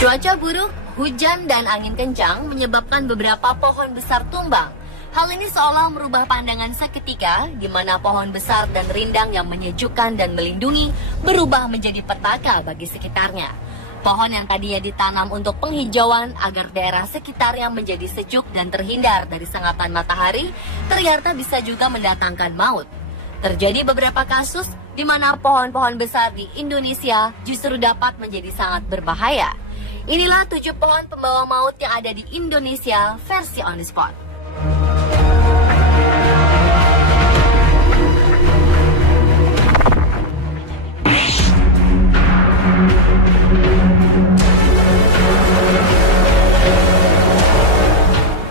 Cuaca buruk, hujan dan angin kencang menyebabkan beberapa pohon besar tumbang. Hal ini seolah merubah pandangan seketika, di mana pohon besar dan rindang yang menyejukkan dan melindungi berubah menjadi petaka bagi sekitarnya. Pohon yang tadinya ditanam untuk penghijauan agar daerah sekitarnya menjadi sejuk dan terhindar dari sengatan matahari, ternyata bisa juga mendatangkan maut. Terjadi beberapa kasus di mana pohon-pohon besar di Indonesia justru dapat menjadi sangat berbahaya. Inilah 7 pohon pembawa maut yang ada di Indonesia versi On The Spot.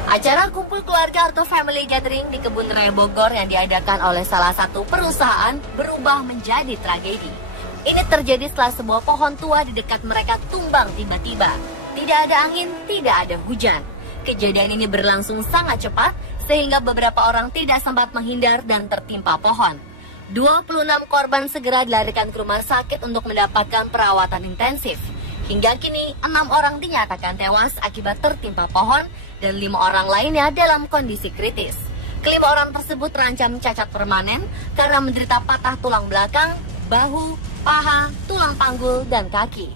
Acara kumpul keluarga atau family gathering di Kebun Raya Bogor yang diadakan oleh salah satu perusahaan berubah menjadi tragedi. Ini terjadi setelah sebuah pohon tua di dekat mereka tumbang tiba-tiba. Tidak ada angin, tidak ada hujan. Kejadian ini berlangsung sangat cepat sehingga beberapa orang tidak sempat menghindar dan tertimpa pohon. 26 korban segera dilarikan ke rumah sakit untuk mendapatkan perawatan intensif. Hingga kini 6 orang dinyatakan tewas akibat tertimpa pohon dan 5 orang lainnya dalam kondisi kritis. Kelima orang tersebut terancam cacat permanen karena menderita patah tulang belakang, bahu, paha, tulang panggul, dan kaki.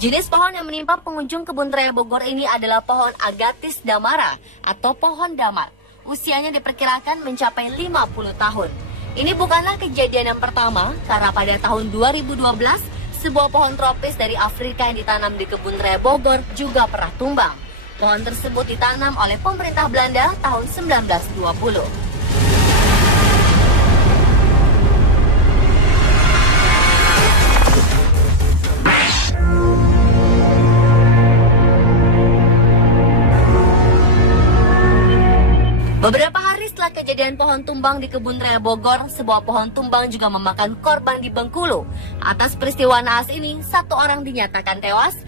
Jenis pohon yang menimpa pengunjung Kebun Raya Bogor ini adalah pohon Agathis damara atau pohon damar. Usianya diperkirakan mencapai 50 tahun. Ini bukanlah kejadian yang pertama, karena pada tahun 2012, sebuah pohon tropis dari Afrika yang ditanam di Kebun Raya Bogor juga pernah tumbang. Pohon tersebut ditanam oleh pemerintah Belanda tahun 1920. Beberapa hari setelah kejadian pohon tumbang di Kebun Raya Bogor, sebuah pohon tumbang juga memakan korban di Bengkulu. Atas peristiwa naas ini, 1 orang dinyatakan tewas,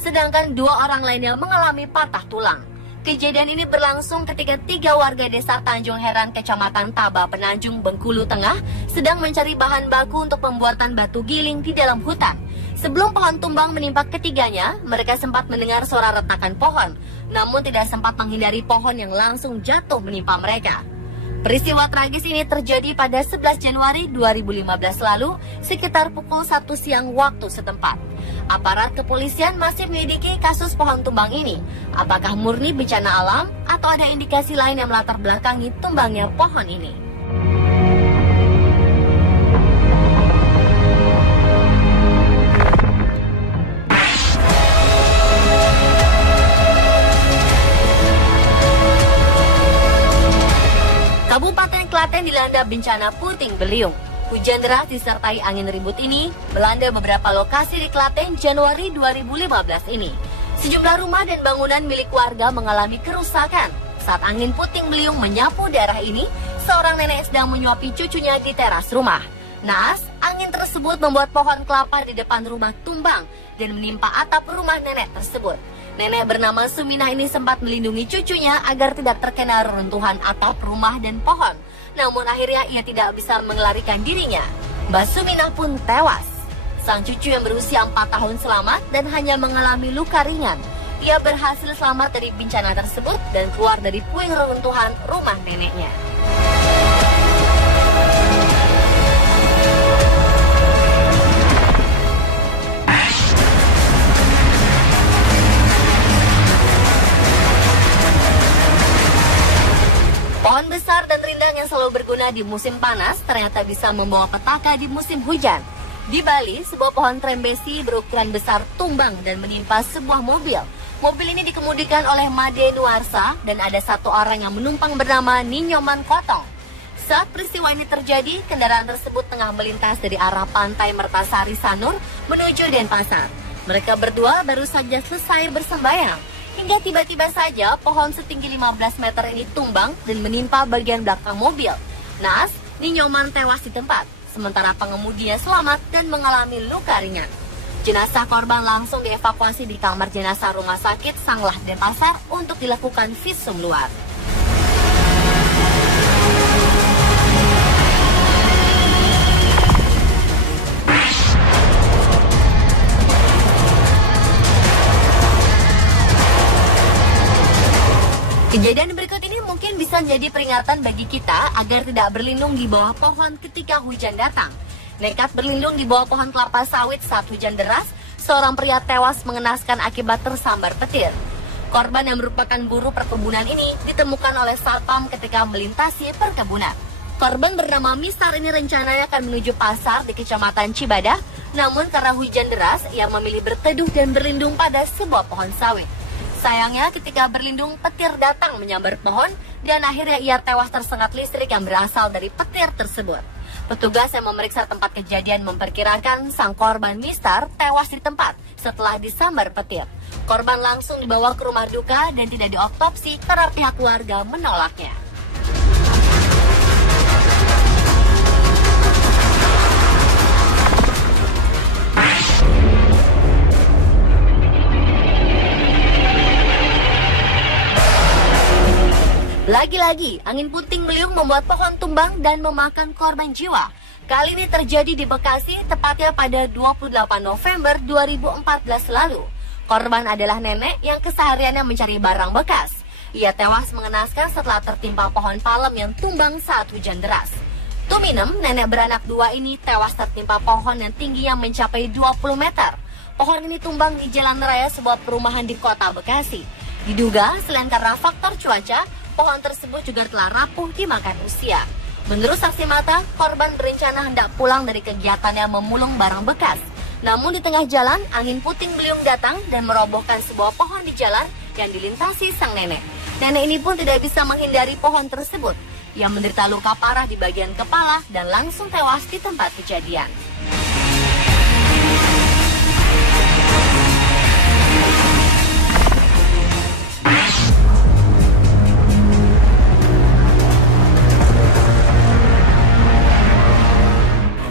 sedangkan 2 orang lainnya mengalami patah tulang. Kejadian ini berlangsung ketika 3 warga desa Tanjung Heran, Kecamatan Taba, Penanjung, Bengkulu Tengah, sedang mencari bahan baku untuk pembuatan batu giling di dalam hutan. Sebelum pohon tumbang menimpa ketiganya, mereka sempat mendengar suara retakan pohon, namun tidak sempat menghindari pohon yang langsung jatuh menimpa mereka. Peristiwa tragis ini terjadi pada 11 Januari 2015 lalu, sekitar pukul 1 siang waktu setempat. Aparat kepolisian masih menyelidiki kasus pohon tumbang ini. Apakah murni bencana alam atau ada indikasi lain yang melatar belakangi tumbangnya pohon ini? Kabupaten Klaten dilanda bencana puting beliung. Hujan deras disertai angin ribut ini melanda beberapa lokasi di Klaten Januari 2015 ini. Sejumlah rumah dan bangunan milik warga mengalami kerusakan. Saat angin puting beliung menyapu daerah ini, seorang nenek sedang menyuapi cucunya di teras rumah. Naas, angin tersebut membuat pohon kelapa di depan rumah tumbang dan menimpa atap rumah nenek tersebut. Nenek bernama Suminah ini sempat melindungi cucunya agar tidak terkena reruntuhan atap rumah dan pohon. Namun akhirnya ia tidak bisa mengelarikan dirinya. Mbak Suminah pun tewas. Sang cucu yang berusia 4 tahun selamat dan hanya mengalami luka ringan. Ia berhasil selamat dari bencana tersebut dan keluar dari puing reruntuhan rumah neneknya. Pohon besar dan rindang yang selalu berguna di musim panas ternyata bisa membawa petaka di musim hujan. Di Bali, sebuah pohon trembesi berukuran besar tumbang dan menimpa sebuah mobil. Mobil ini dikemudikan oleh Made Nuarsa dan ada 1 orang yang menumpang bernama Ninyoman Kotong. Saat peristiwa ini terjadi, kendaraan tersebut tengah melintas dari arah pantai Mertasari Sanur menuju Denpasar. Mereka berdua baru saja selesai bersembayang. Hingga tiba-tiba saja pohon setinggi 15 meter ini tumbang dan menimpa bagian belakang mobil. Naas, Ninyoman tewas di tempat, sementara pengemudinya selamat dan mengalami luka ringan. Jenazah korban langsung dievakuasi di kamar jenazah Rumah Sakit Sanglah Denpasar untuk dilakukan visum luar. akan jadi peringatan bagi kita agar tidak berlindung di bawah pohon ketika hujan datang. Nekat berlindung di bawah pohon kelapa sawit saat hujan deras, seorang pria tewas mengenaskan akibat tersambar petir. Korban yang merupakan buruh perkebunan ini ditemukan oleh satpam ketika melintasi perkebunan. Korban bernama Mister ini rencananya akan menuju pasar di Kecamatan Cibadah, namun karena hujan deras, ia memilih berteduh dan berlindung pada sebuah pohon sawit. Sayangnya ketika berlindung, petir datang menyambar pohon dan akhirnya ia tewas tersengat listrik yang berasal dari petir tersebut. Petugas yang memeriksa tempat kejadian memperkirakan sang korban Mister tewas di tempat setelah disambar petir. Korban langsung dibawa ke rumah duka dan tidak diotopsi karena pihak keluarga menolaknya. Lagi-lagi, angin puting beliung membuat pohon tumbang dan memakan korban jiwa. Kali ini terjadi di Bekasi, tepatnya pada 28 November 2014 lalu. Korban adalah nenek yang kesehariannya mencari barang bekas. Ia tewas mengenaskan setelah tertimpa pohon palem yang tumbang saat hujan deras. Tuminem, nenek beranak dua ini tewas tertimpa pohon yang tingginya mencapai 20 meter. Pohon ini tumbang di jalan raya sebuah perumahan di kota Bekasi. Diduga, selain karena faktor cuaca, pohon tersebut juga telah rapuh dimakan usia. Menurut saksi mata, korban berencana hendak pulang dari kegiatannya memulung barang bekas. Namun di tengah jalan, angin puting beliung datang dan merobohkan sebuah pohon di jalan yang dilintasi sang nenek. Nenek ini pun tidak bisa menghindari pohon tersebut. Ia menderita luka parah di bagian kepala dan langsung tewas di tempat kejadian.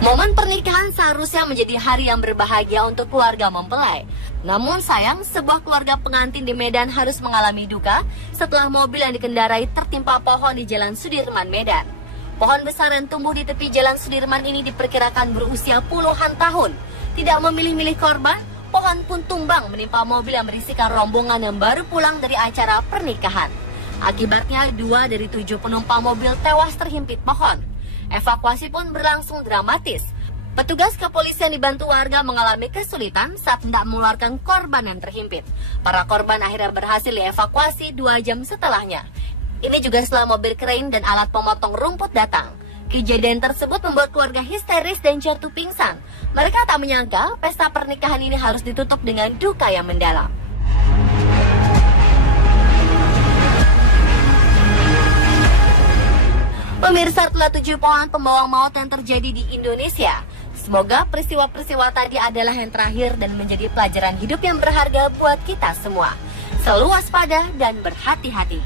Momen pernikahan seharusnya menjadi hari yang berbahagia untuk keluarga mempelai. Namun sayang, sebuah keluarga pengantin di Medan harus mengalami duka setelah mobil yang dikendarai tertimpa pohon di Jalan Sudirman, Medan. Pohon besar yang tumbuh di tepi Jalan Sudirman ini diperkirakan berusia puluhan tahun. Tidak memilih-milih korban, pohon pun tumbang menimpa mobil yang berisikan rombongan yang baru pulang dari acara pernikahan. Akibatnya 2 dari 7 penumpang mobil tewas terhimpit pohon. Evakuasi pun berlangsung dramatis. Petugas kepolisian dibantu warga mengalami kesulitan saat hendak mengeluarkan korban yang terhimpit. Para korban akhirnya berhasil dievakuasi 2 jam setelahnya. Ini juga setelah mobil krain dan alat pemotong rumput datang. Kejadian tersebut membuat keluarga histeris dan jatuh pingsan. Mereka tak menyangka pesta pernikahan ini harus ditutup dengan duka yang mendalam. Pemirsa, telah 7 pohon pembawa maut yang terjadi di Indonesia. Semoga peristiwa-peristiwa tadi adalah yang terakhir dan menjadi pelajaran hidup yang berharga buat kita semua. Selalu waspada dan berhati-hati.